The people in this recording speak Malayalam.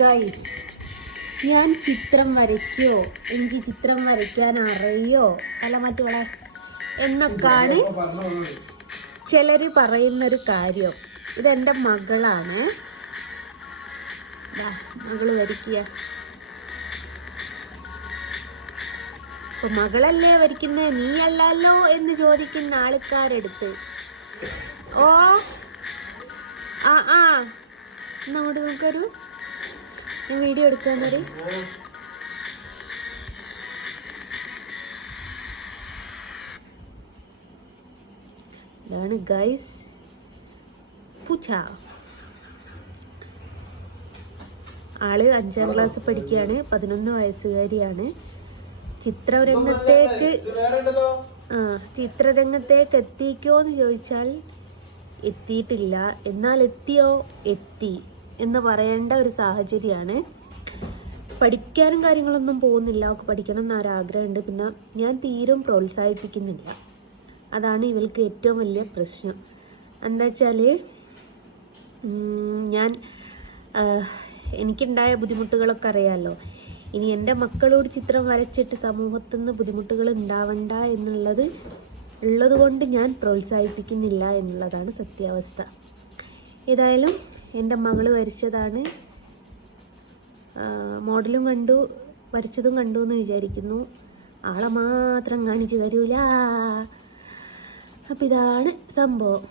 ഗൈസ്, ഞാൻ ചിത്രം വരയ്ക്കോ, എനിക്ക് ചിത്രം വരയ്ക്കാൻ അറിയോ, അല്ല മറ്റുള്ള എന്നൊക്കെയാണ് ചിലർ പറയുന്നൊരു കാര്യം. ഇതെൻ്റെ മകളാണ്. മകള് വരയ്ക്കുക. അപ്പൊ മകളല്ലേ വരയ്ക്കുന്നത്, നീ അല്ലല്ലോ എന്ന് ചോദിക്കുന്ന ആൾക്കാരെടുത്ത് ഓ എന്നങ്ങോട്ട് നോക്കൊരു ഞാൻ വീഡിയോ എടുക്കാന്നറി. ഇതാണ് ഗൈസ് പൂച്ച. ആള് 5ാം ക്ലാസ് പഠിക്കുകയാണ്, 11 വയസ്സുകാരിയാണ്. ചിത്രരംഗത്തേക്ക് എത്തിക്കോന്ന് ചോദിച്ചാൽ എത്തിയിട്ടില്ല, എന്നാൽ എത്തിയോ, എത്തി എന്ന് പറയേണ്ട ഒരു സാഹചര്യമാണ്. പഠിക്കാനും കാര്യങ്ങളൊന്നും പോകുന്നില്ല, അവൾക്ക് പഠിക്കണം എന്നൊരാഗ്രഹമുണ്ട്. പിന്നെ ഞാൻ തീരും പ്രോത്സാഹിപ്പിക്കുന്നില്ല. അതാണ് ഇവൾക്ക് ഏറ്റവും വലിയ പ്രശ്നം. എന്താ വെച്ചാൽ ഞാൻ എനിക്കുണ്ടായ ബുദ്ധിമുട്ടുകളൊക്കെ അറിയാമല്ലോ. ഇനി എൻ്റെ മക്കളോട് ചിത്രം വരച്ചിട്ട് സമൂഹത്തിൽ നിന്ന് ബുദ്ധിമുട്ടുകൾ ഉണ്ടാവണ്ട ഉള്ളത് കൊണ്ട് ഞാൻ പ്രോത്സാഹിപ്പിക്കുന്നില്ല എന്നുള്ളതാണ് സത്യാവസ്ഥ. ഏതായാലും എൻ്റെ മകള് വരച്ചതാണ്. മോഡലും കണ്ടു, വരച്ചതും കണ്ടു എന്ന് വിചാരിക്കുന്നു. ആളെ മാത്രം കാണിച്ചു തരൂല. അപ്പം ഇതാണ് സംഭവം.